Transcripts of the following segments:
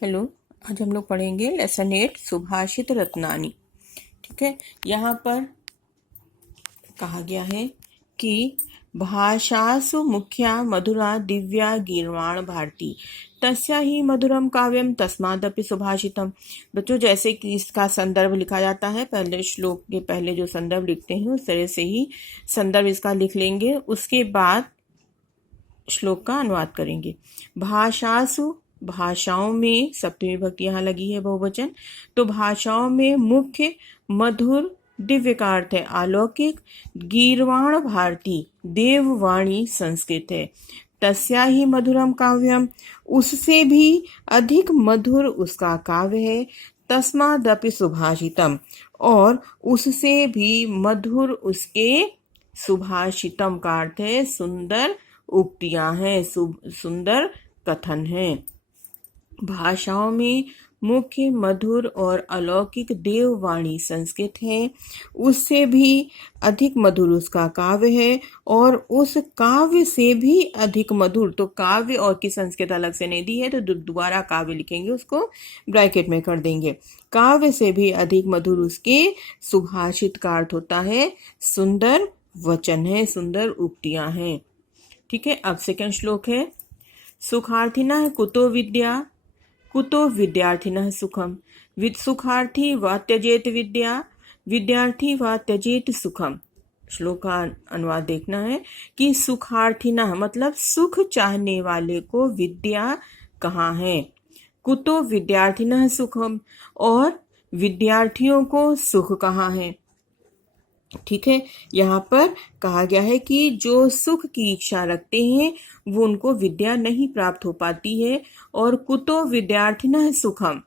Hello. आज हम लोग पढ़ेंगे लेसन 8 सुभाषित रत्नानी। ठीक है। यहाँ पर कहा गया है कि भाषासु मुख्या मधुरा दिव्या गीर्वाण भारती तस्या ही मधुरम काव्यम तस्मादपि सुभाषितम। बच्चों, जैसे कि इसका संदर्भ लिखा जाता है, पहले श्लोक के पहले जो संदर्भ लिखते हैं उस तरह से ही संदर्भ इसका लिख लेंगे, उसके बाद श्लोक का अनुवाद करेंगे। भाषासु, भाषाओं में, सप्तमी विभक्ति यहाँ लगी है, बहुवचन। तो भाषाओं में मुख्य, मधुर, दिव्य का अर्थ है अलौकिक, गीर्वाण भारती, देववाणी संस्कृत है। तस्या ही मधुरम काव्यम, उससे भी अधिक मधुर उसका काव्य है। तस्मादपि सुभाषितम, और उससे भी मधुर उसके सुभाषितम का अर्थ है सुंदर उक्तियां हैं, सुंदर कथन हैं। भाषाओं में मुख्य, मधुर और अलौकिक देववाणी संस्कृत है, उससे भी अधिक मधुर उसका काव्य है, और उस काव्य से भी अधिक मधुर, तो काव्य और की संस्कृत अलग से नहीं दी है तो दोबारा काव्य लिखेंगे, उसको ब्रैकेट में कर देंगे। काव्य से भी अधिक मधुर उसके सुभाषित का अर्थ होता है सुंदर वचन है, सुंदर उक्तियां हैं। ठीक है। अब सेकंड श्लोक है, सुखार्थिनः कुतो विद्या, कुतो विद्यार्थिनः सुखम, सुखार्थी वा त्यजेत विद्या, विद्यार्थी वा त्यजेत सुखम। श्लोक का अनुवाद देखना है कि सुखार्थिनः मतलब सुख चाहने वाले को विद्या कहाँ है, कुतो विद्यार्थिनः सुखम, और विद्यार्थियों को सुख कहाँ है। ठीक है। यहाँ पर कहा गया है कि जो सुख की इच्छा रखते हैं वो उनको विद्या नहीं प्राप्त हो पाती है। और कुतो विद्यार्थिनः सुखम,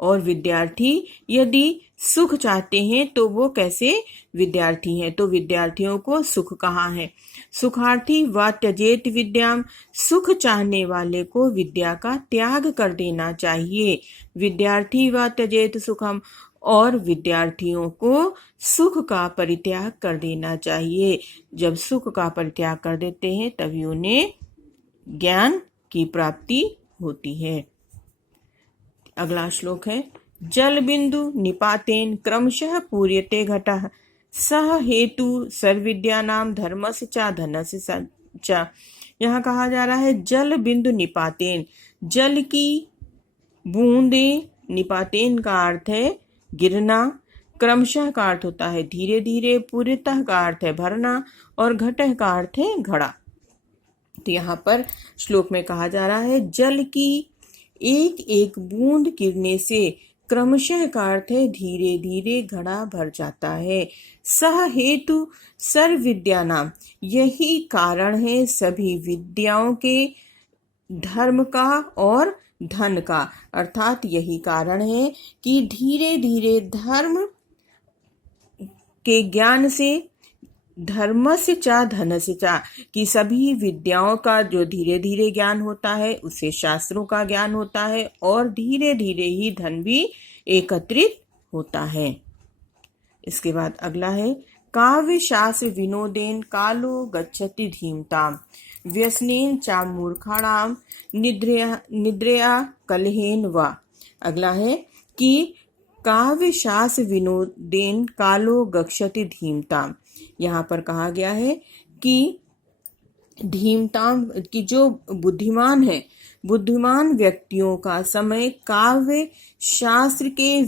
और विद्यार्थी यदि सुख चाहते हैं तो वो कैसे विद्यार्थी हैं, तो विद्यार्थियों को सुख कहाँ है। सुखार्थी वा त्यजेत विद्याम, सुख चाहने वाले को विद्या का त्याग कर देना चाहिए। विद्यार्थी वा त्यजेत सुखम, और विद्यार्थियों को सुख का परित्याग कर देना चाहिए। जब सुख का परित्याग कर देते हैं तभी उन्हें ज्ञान की प्राप्ति होती है। अगला श्लोक है, जल बिंदु निपातेन क्रमशः पूर्यते घटः, सह हेतु सर्वविद्यानां धर्मस्य च धनस्य च। यहाँ कहा जा रहा है जल बिंदु निपातेन, जल की बूंदे, निपातेन का अर्थ है गिरना, क्रमशः का अर्थ होता है धीरे धीरे, पूर्णतः का अर्थ है भरना, और घटः का अर्थ है घड़ा। तो यहाँ पर श्लोक में कहा जा रहा है जल की एक एक बूंद गिरने से क्रमशः का अर्थ है धीरे धीरे घड़ा भर जाता है। सह हेतु सर्व विद्या नाम, यही कारण है सभी विद्याओं के, धर्म का और धन का, अर्थात यही कारण है कि धीरे धीरे धर्म के ज्ञान से, धर्म से चा धन से चा, कि सभी विद्याओं का जो धीरे धीरे ज्ञान होता है उससे शास्त्रों का ज्ञान होता है, और धीरे धीरे ही धन भी एकत्रित होता है। इसके बाद अगला है, काव्य शास्त्र विनोदेन कालो गच्छति धीमताम, व्यसनेन चा मूर्खाणाम निद्रया कलहेन वा। अगला है कि काव्य शास्त्र विनोदेन कालो गच्छति धीमताम। यहाँ पर कहा गया है कि धीमताम की जो बुद्धिमान है, बुद्धिमान व्यक्तियों का समय काव्य शास्त्र के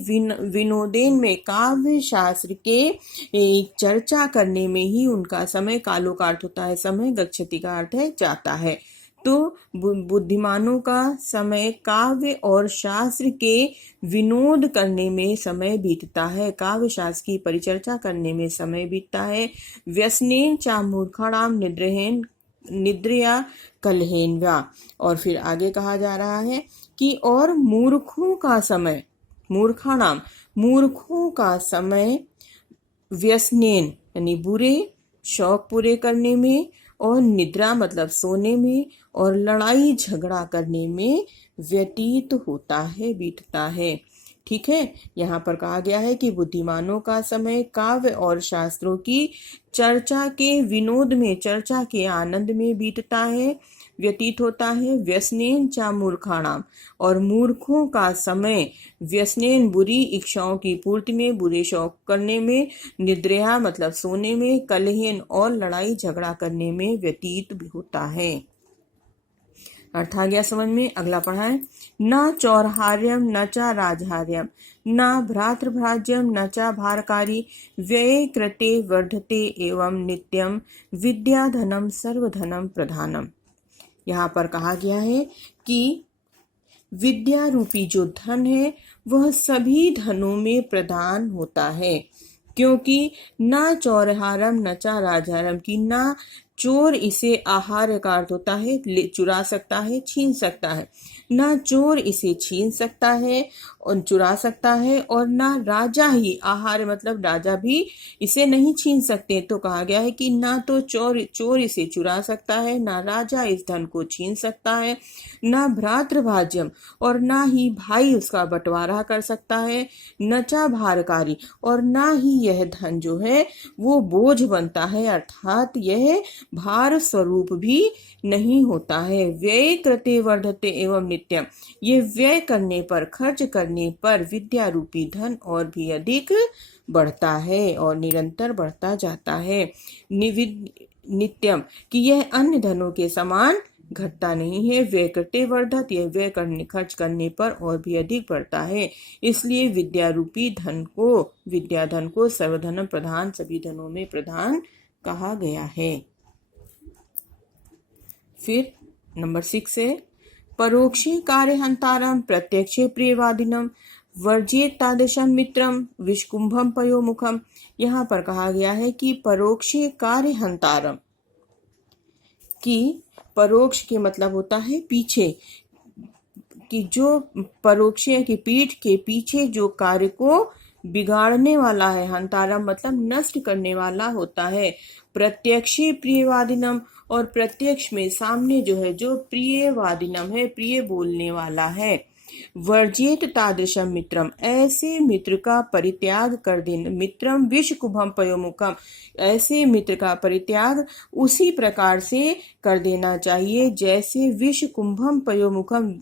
विनोदेन में, काव्य शास्त्र के चर्चा करने में ही उनका समय, कालो का अर्थ होता है समय, गच्छति का अर्थ है जाता है। तो बुद्धिमानों का समय काव्य और शास्त्र के विनोद करने में समय बीतता है, काव्य शास्त्र की परिचर्चा करने में समय बीतता है। व्यसनेन चा मूर्खाणाम निद्रया कलहेन्वा, और फिर आगे कहा जा रहा है कि और मूर्खों का समय, मूर्खाणाम मूर्खों का समय, व्यसनेन यानी बुरे शौक पूरे करने में, और निद्रा मतलब सोने में, और लड़ाई झगड़ा करने में व्यतीत होता है, बीतता है। ठीक है। यहाँ पर कहा गया है कि बुद्धिमानों का समय काव्य और शास्त्रों की चर्चा के विनोद में, चर्चा के आनंद में बीतता है। व्यतीत होता है। व्यसनेन च मूर्खाणाम, और मूर्खों का समय व्यसनेन बुरी इच्छाओं की पूर्ति में, बुरे शौक करने में, निद्रया मतलब सोने में, कलहेन और लड़ाई झगड़ा करने में व्यतीत भी होता है। अर्थ आ गया समझ में। अगला पढ़ा है, न चौरहार्यम न च राजहार्यम न भ्रातृभ्राज्यम न च भारकारी व्यये कृते वर्धते एवं नित्यम विद्याधनम सर्वधनम प्रधानम। यहाँ पर कहा गया है कि विद्या रूपी जो धन है वह सभी धनों में प्रधान होता है, क्योंकि न चौरहारम न च राजहारम की न चोर इसे आहार का अर्थ होता है चुरा सकता है, छीन सकता है, न चोर इसे छीन सकता है और चुरा सकता है, और न राजा ही, आहार मतलब राजा भी इसे नहीं छीन सकते। तो कहा गया है कि ना तो चोर इसे चुरा सकता है, ना राजा इस धन को छीन सकता है, न भ्रातृभाज्यम और ना ही भाई उसका बंटवारा कर सकता है, न चा भारकारी और ना ही यह धन जो है वो बोझ बनता है, अर्थात यह भार स्वरूप भी नहीं होता है। व्यय कृते वर्धते एवं नित्यम, ये व्यय करने पर, खर्च करने पर विद्या रूपी धन और भी अधिक बढ़ता है और निरंतर बढ़ता जाता है। नित्यम कि यह अन्य धनों के समान घटता नहीं है। व्यय करते वर्धत, यह व्यय करने, खर्च करने पर और भी अधिक बढ़ता है। इसलिए विद्या रूपी धन को, विद्या धन को सर्वधन प्रधान, सभी धनों में प्रधान कहा गया है। फिर नंबर 6 है, परोक्षे कार्य हंतारम प्रत्यक्षे प्रियवादिनम वर्जित तादृशम मित्रम विष्कुंभम पयोमुखम। यहाँ पर कहा गया है कि परोक्षे कार्य हंतारम, कि परोक्ष के मतलब होता है पीछे, कि जो परोक्ष की पीठ के पीछे जो कार्य को बिगाड़ने वाला है, हंतारम मतलब नष्ट करने वाला होता है। प्रत्यक्षी प्रियवादिनम, और प्रत्यक्ष में सामने जो है, जो प्रियवादिनम है, प्रिय बोलने वाला है। वर्जित तादृशम मित्रम, ऐसे मित्र का परित्याग कर देना। मित्रम विषकुंभम पयोमुखम, ऐसे मित्र का परित्याग उसी प्रकार से कर देना चाहिए जैसे विष कुंभम पयोमुखम,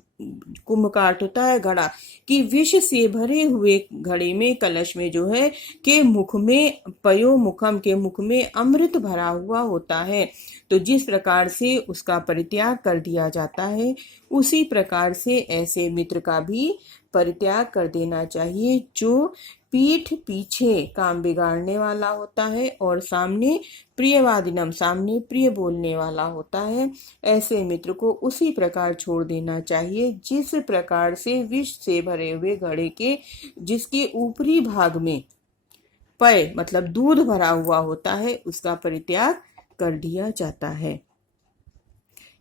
कुंभ का अर्थ होता है घड़ा, कि विष से भरे हुए घड़े में, कलश में जो है के मुख में, पयोमुखम के मुख में अमृत भरा हुआ होता है। तो जिस प्रकार से उसका परित्याग कर दिया जाता है, उसी प्रकार से ऐसे मित्र का भी परित्याग कर देना चाहिए जो पीठ पीछे काम बिगाड़ने वाला होता है और सामने प्रियवादिनम, सामने प्रिय बोलने वाला होता है। ऐसे मित्र को उसी प्रकार छोड़ देना चाहिए जिस प्रकार से विष से भरे हुए घड़े के, जिसके ऊपरी भाग में पय मतलब दूध भरा हुआ होता है, उसका परित्याग कर दिया जाता है।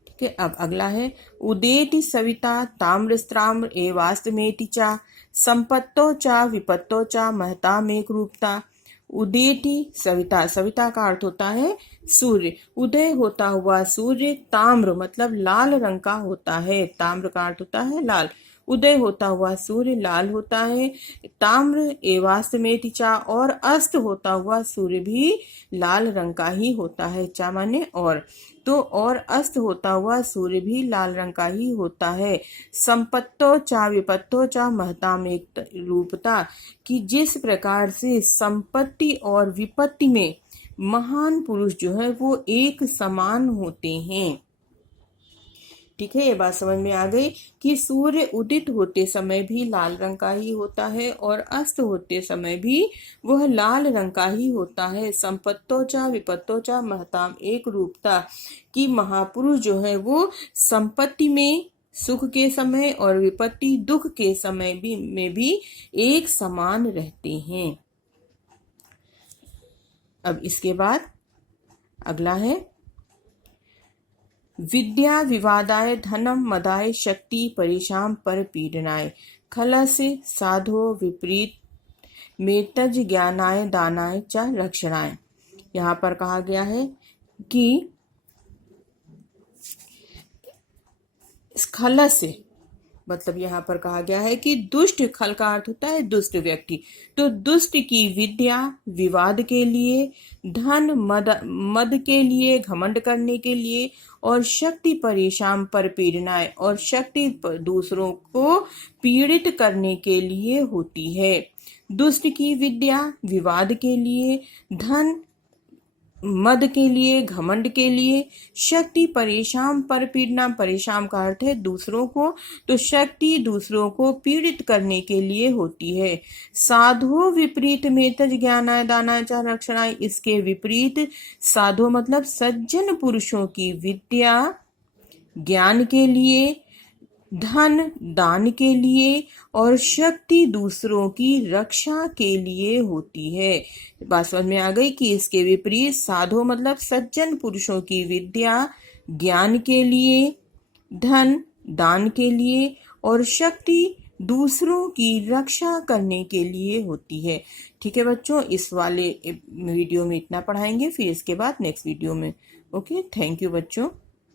ठीक है, अब अगला है, उदेति सविता ताम्रस्त्राम्र एवास्तमेति चा संपत्तो चा विपत्तो चा महतामेक रूपता। उदेति सविता, सविता का अर्थ होता है सूर्य। उदय होता हुआ सूर्य ताम्र मतलब लाल रंग का होता है, ताम्र का अर्थ होता है लाल। उदय होता हुआ सूर्य लाल होता है। ताम्र एवास्तमेति चा, और अस्त होता हुआ सूर्य भी लाल रंग का ही होता है। चा माने और, तो और अस्त होता हुआ सूर्य भी लाल रंग का ही होता है। संपत्तो चा विपत्तो चा महताम एक रूपता, कि जिस प्रकार से संपत्ति और विपत्ति में महान पुरुष जो है वो एक समान होते हैं। ठीक है, ये बात समझ में आ गई कि सूर्य उदित होते समय भी लाल रंग का ही होता है और अस्त होते समय भी वह लाल रंग का ही होता है। संपत्तोचा विपत्तोचा महताम एक रूपता, कि महापुरुष जो है वो संपत्ति में सुख के समय और विपत्ति दुख के समय में भी एक समान रहते हैं। अब इसके बाद अगला है, विद्या विवादाय धनम मदाय शक्ति परिशाम पर पीड़नाय खलस्य साधो विपरीत मेतज ज्ञानाय दानाय च रक्षणाय। यहाँ पर कहा गया है कि खलस्य मतलब यहाँ पर कहा गया है कि दुष्ट, खल का अर्थ होता है दुष्ट व्यक्ति। तो दुष्ट की विद्या विवाद के लिए, धन मद के लिए, घमंड करने के लिए, और शक्ति परेशान पर पीड़नाएं, और शक्ति दूसरों को पीड़ित करने के लिए होती है। दुष्ट की विद्या विवाद के लिए, धन मद के लिए, घमंड के लिए, शक्ति परेशान पर पीड़ना, परेशान का अर्थ है दूसरों को, तो शक्ति दूसरों को पीड़ित करने के लिए होती है। साधो विपरीत मेतज ज्ञानाय दानाय च रक्षणाय, इसके विपरीत साधो मतलब सज्जन पुरुषों की विद्या ज्ञान के लिए, धन दान के लिए, और शक्ति दूसरों की रक्षा के लिए होती है। बात समझ में आ गई कि इसके विपरीत साधो मतलब सज्जन पुरुषों की विद्या ज्ञान के लिए, धन दान के लिए, और शक्ति दूसरों की रक्षा करने के लिए होती है। ठीक है बच्चों, इस वाले वीडियो में इतना पढ़ाएंगे, फिर इसके बाद नेक्स्ट वीडियो में। ओके, थैंक यू बच्चों।